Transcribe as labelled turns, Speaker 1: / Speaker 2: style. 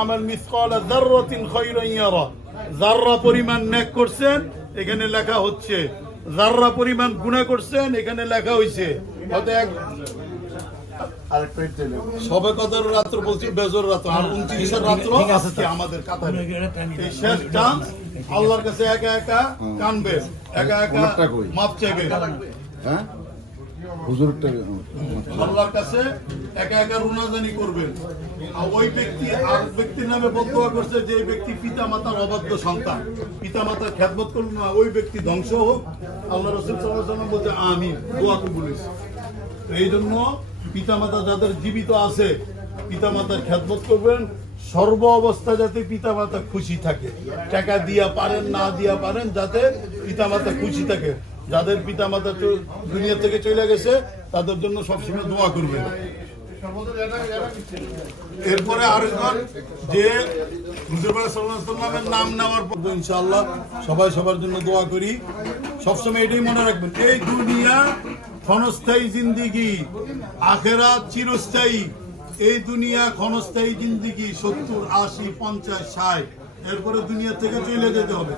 Speaker 1: আমাল মিসকাল যাররাতিন খায়রান ইয়ারা। যাররা পরিমাণ নেক করছেন এখানে লেখা হচ্ছে যাররা পরিমাণ গুনাহ করছেন এখানে লেখা হইছে। হয়তো এক সবে কদর রাত্র বলছি বেজর রাত্র আর উনত্রিশের রাত্র আমাদের কাতারে? এই শেষ চান্স আল্লাহর কাছে একা একা কানবে একা একা মাপ চাইবে।
Speaker 2: হ্যাঁ? হুজুরটা
Speaker 1: আল্লাহর কাছে একা একা রুনাজানি করবেন। ওই ব্যক্তি আর ব্যক্তির নামে বদয়া করছে যে ব্যক্তি পিতা মাতার অবাধ্য সন্তান। পিতা মাতার খ্যাতমত করল না, ওই ব্যক্তি ধ্বংস হোক। আল্লাহ রসুল সাল্লাম বলছে আমি দোয়া কবুলিস এই জন্য পিতা মাতা যাদের জীবিত আছে পিতা মাতার খ্যাতমত করবেন। সর্ব অবস্থা যাতে পিতা মাতা খুশি থাকে। টাকা দিয়া পারেন, না দিয়া পারেন, যাতে পিতা মাতা খুশি থাকে। যাদের পিতা মাতা দুনিয়া থেকে চলে গেছে, তাদের জন্য সবসময় দোয়া করবেন। এরপরে আরেকবার যে হুজুর সাল্লামের নাম নেওয়ার পর ইনশাআল্লাহ সবাই সবার জন্য দোয়া করি। সবসময় এটাই মনে রাখবেন, এই দুনিয়া ক্ষণস্থায়ী জিন্দিগি আখেরা চিরস্থায়ী। এই দুনিয়া ক্ষণস্থায়ী জিন্দিগি, সত্তর, আশি, পঞ্চাশ, ষাট, এরপরে দুনিয়া থেকে চলে যেতে হবে।